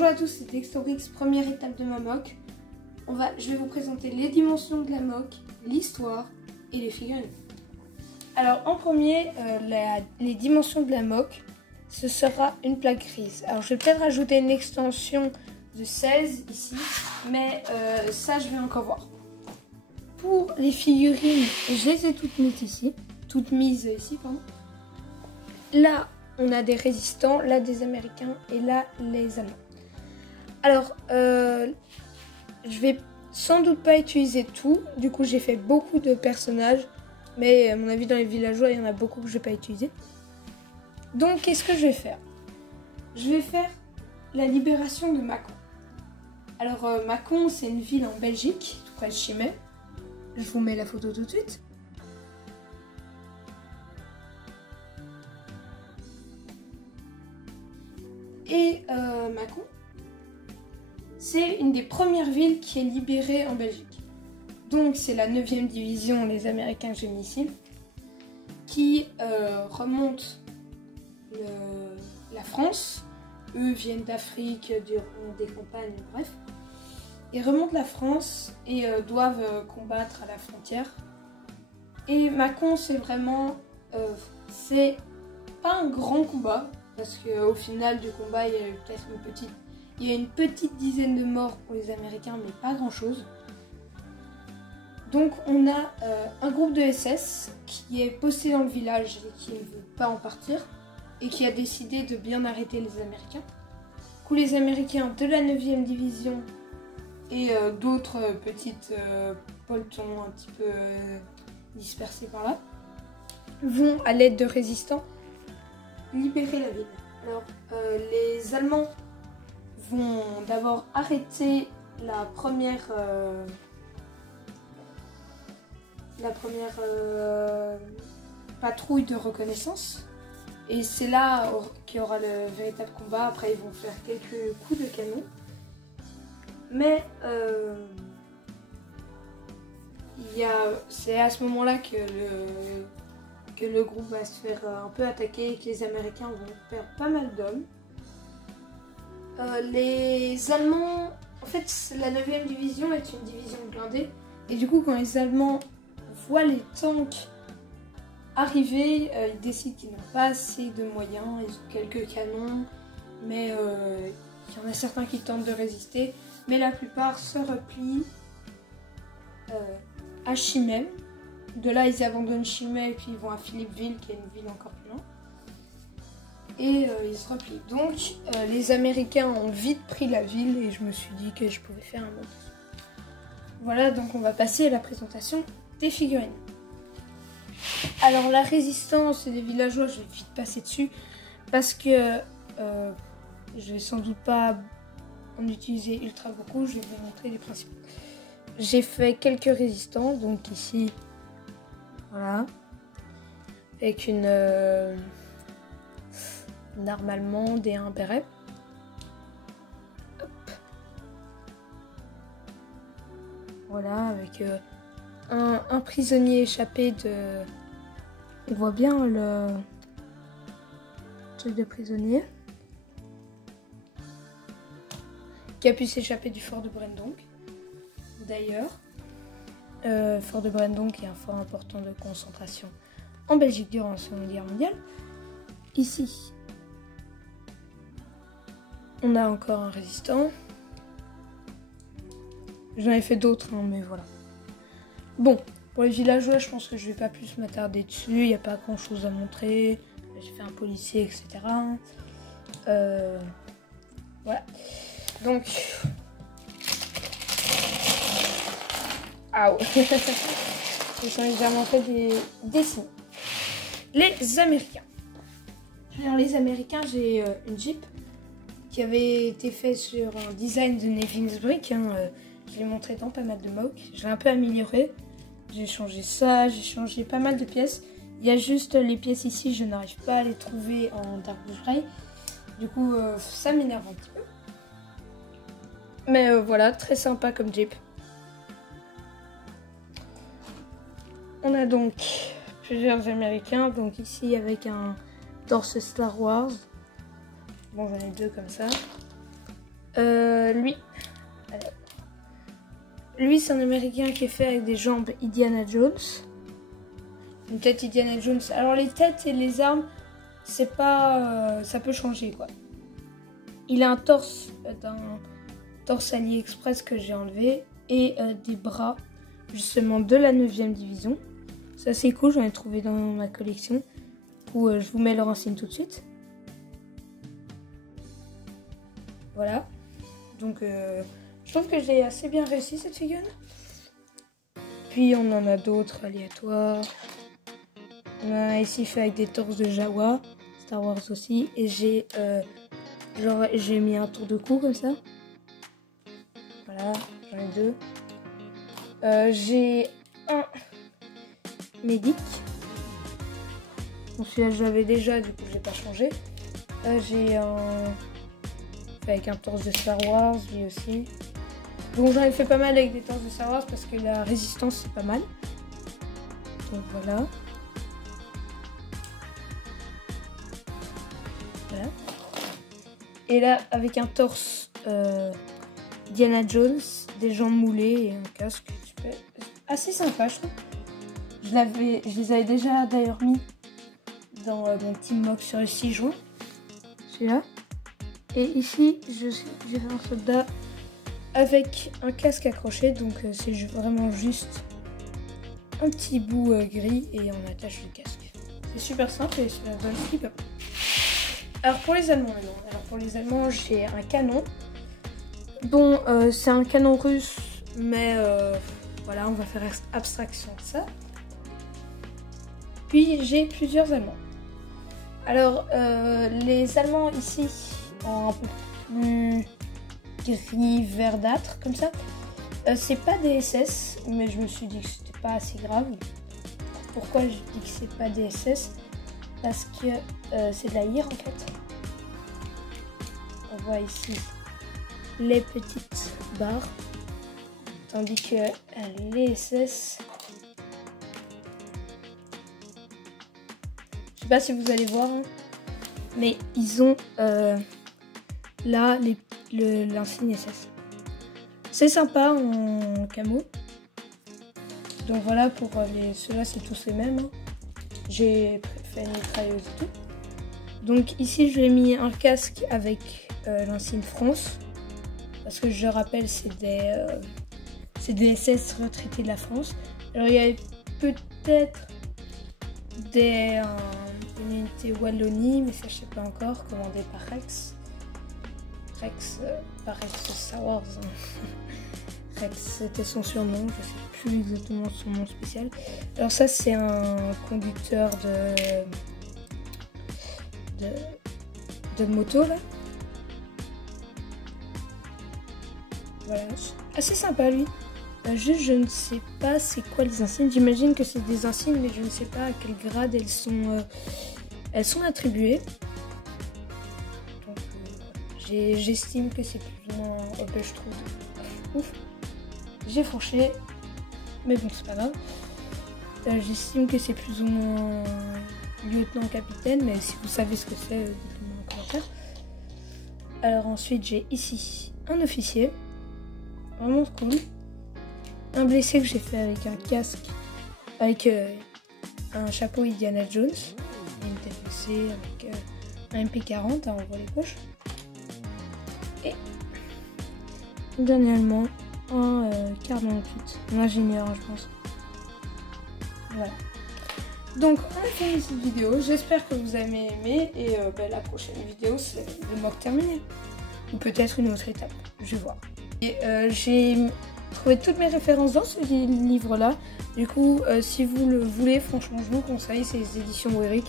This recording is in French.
Bonjour à tous, c'est Dextorix, première étape de ma mock. Je vais vous présenter les dimensions de la mock, l'histoire et les figurines. Alors en premier, les dimensions de la mock, ce sera une plaque grise. Alors je vais peut-être rajouter une extension de 16 ici, mais ça je vais encore voir. Pour les figurines, je les ai toutes mises ici, pardon. Là, on a des résistants, là des Américains et là les Allemands. Alors, je vais sans doute pas utiliser tout. Du coup, j'ai fait beaucoup de personnages, mais à mon avis, dans les villageois, il y en a beaucoup que je vais pas utiliser. Donc, qu'est-ce que je vais faire? Je vais faire la libération de Mâcon. Alors, Mâcon, c'est une ville en Belgique, tout près de Chimay. Je vous mets la photo tout de suite. Et Mâcon, c'est une des premières villes qui est libérée en Belgique. Donc c'est la 9e division, les Américains que j'ai mis ici, qui remonte la France. Eux viennent d'Afrique, des campagnes, bref. Ils remontent la France et doivent combattre à la frontière. Et Mâcon, c'est vraiment... c'est pas un grand combat, parce qu'au final du combat, il y a eu peut-être une petite dizaine de morts pour les Américains, mais pas grand-chose. Donc on a un groupe de SS qui est posté dans le village et qui ne veut pas en partir, et qui a décidé de bien arrêter les Américains. Du coup, les Américains de la 9e division et d'autres petites pelotons un petit peu dispersés par là, vont, à l'aide de résistants, libérer la ville. Alors, les Allemands vont d'abord arrêter la première patrouille de reconnaissance. Et c'est là qu'il y aura le véritable combat. Après, ils vont faire quelques coups de canon. Mais c'est à ce moment-là que le groupe va se faire un peu attaquer et que les Américains vont perdre pas mal d'hommes. Les Allemands, en fait, la 9e division est une division blindée. Et du coup, quand les Allemands voient les tanks arriver, ils décident qu'ils n'ont pas assez de moyens. Ils ont quelques canons, mais il y en a certains qui tentent de résister. Mais la plupart se replient à Chimay. De là, ils abandonnent Chimay et puis ils vont à Philippeville, qui est une ville encore plus loin. Et ils se replient. Donc, les Américains ont vite pris la ville et je me suis dit que je pouvais faire un mot. Voilà, donc on va passer à la présentation des figurines. Alors, la résistance et les villageois, je vais vite passer dessus parce que je vais sans doute pas en utiliser ultra beaucoup. Je vais vous montrer les principaux. J'ai fait quelques résistants, donc ici... Voilà, avec une arme allemande et un béret. Hop. Voilà, avec un prisonnier échappé de... On voit bien le truc de prisonnier qui a pu s'échapper du fort de Brendonck, d'ailleurs. Fort de Brendonck qui est un fort important de concentration en Belgique durant la Seconde Guerre mondiale. Ici, on a encore un résistant. J'en ai fait d'autres, hein, mais voilà. Bon, pour les villageois, je pense que je vais pas plus m'attarder dessus. Il n'y a pas grand chose à montrer. J'ai fait un policier, etc. Voilà. Donc... Ah ouais. Ils sont légèrement fait des dessins. Les Américains. Alors les Américains, j'ai une Jeep qui avait été faite sur un design de Nevinsbrick. Je l'ai montré dans pas mal de mocks. Je l'ai un peu amélioré. J'ai changé ça, j'ai changé pas mal de pièces. Il y a juste les pièces ici, je n'arrive pas à les trouver en Dark Blue Gray. Du coup, ça m'énerve un petit peu. Mais voilà, très sympa comme Jeep. On a donc plusieurs Américains, donc ici avec un torse Star Wars. Bon, j'en ai deux comme ça. Lui. Alors. Lui, c'est un Américain qui est fait avec des jambes Indiana Jones. Une tête Indiana Jones. Alors les têtes et les armes, c'est pas... ça peut changer quoi. Il a un torse AliExpress que j'ai enlevé. Et des bras, justement, de la 9e division. Ça c'est cool, j'en ai trouvé dans ma collection. Où je vous mets leur insigne tout de suite. Voilà. Donc je trouve que j'ai assez bien réussi cette figurine. Puis on en a d'autres aléatoires. On a ici fait avec des torses de Jawa, Star Wars aussi. Et j'ai mis un tour de cou comme ça. Voilà, j'en ai deux. J'ai un Medic. Bon, celui-là je l'avais déjà, du coup je l'ai pas changé. J'ai un avec un torse de Star Wars, lui aussi. Donc j'en ai fait pas mal avec des torses de Star Wars parce que la résistance c'est pas mal. Donc voilà. Voilà. Et là avec un torse Diana Jones, des jambes moulées et un casque super. Assez sympa je trouve. Je les avais déjà d'ailleurs mis dans mon Team Mock sur le 6 juin. Celui-là. Et ici, j'ai fait un soldat avec un casque accroché. Donc c'est vraiment juste un petit bout gris et on attache le casque. C'est super simple et ça donne flip up. Alors pour les Allemands maintenant. Alors pour les Allemands, j'ai un canon. Bon, c'est un canon russe, mais voilà, on va faire abstraction de ça. Puis j'ai plusieurs Allemands. Alors les Allemands ici en un peu plus gris verdâtre comme ça. C'est pas des SS, mais je me suis dit que c'était pas assez grave. Pourquoi je dis que c'est pas des SS? Parce que c'est de la lyre en fait. On voit ici les petites barres, tandis que les SS, je sais pas si vous allez voir, hein, mais ils ont là l'insigne SS. C'est sympa en camo. Donc voilà, pour ceux-là c'est tous les mêmes. Hein. J'ai fait une mitrailleuse et tout. Donc ici je lui ai mis un casque avec l'insigne France. Parce que je rappelle, c'est des SS retraités de la France. Alors il y a peut-être une unité Wallonie, mais ça je sais pas encore, commandée par Rex. Rex, par Rex Star Wars. Hein. Rex, c'était son surnom, je sais plus exactement son nom spécial. Alors ça c'est un conducteur de moto là. Voilà, assez sympa lui. Juste je ne sais pas c'est quoi les insignes. J'imagine que c'est des insignes, mais je ne sais pas à quel grade elles sont attribuées. Donc j'estime que c'est plus ou moins je trouve ouf. J'ai fourché, mais bon c'est pas grave. J'estime que c'est plus ou moins lieutenant-capitaine, mais si vous savez ce que c'est, dites-le-moi en commentaire. Alors ensuite j'ai ici un officier. Vraiment cool. Un blessé que j'ai fait avec un casque, avec un chapeau Indiana Jones. Une tête blessée avec un MP40, hein, on voit les poches. Et dernièrement un quart un ingénieur, je pense. Voilà. Donc on a fini cette vidéo. J'espère que vous avez aimé et la prochaine vidéo c'est le mock terminé. Ou peut-être une autre étape. Je vais voir. Et j'ai trouvé toutes mes références dans ce livre-là. Du coup, si vous le voulez, franchement, je vous conseille, c'est les éditions Werick.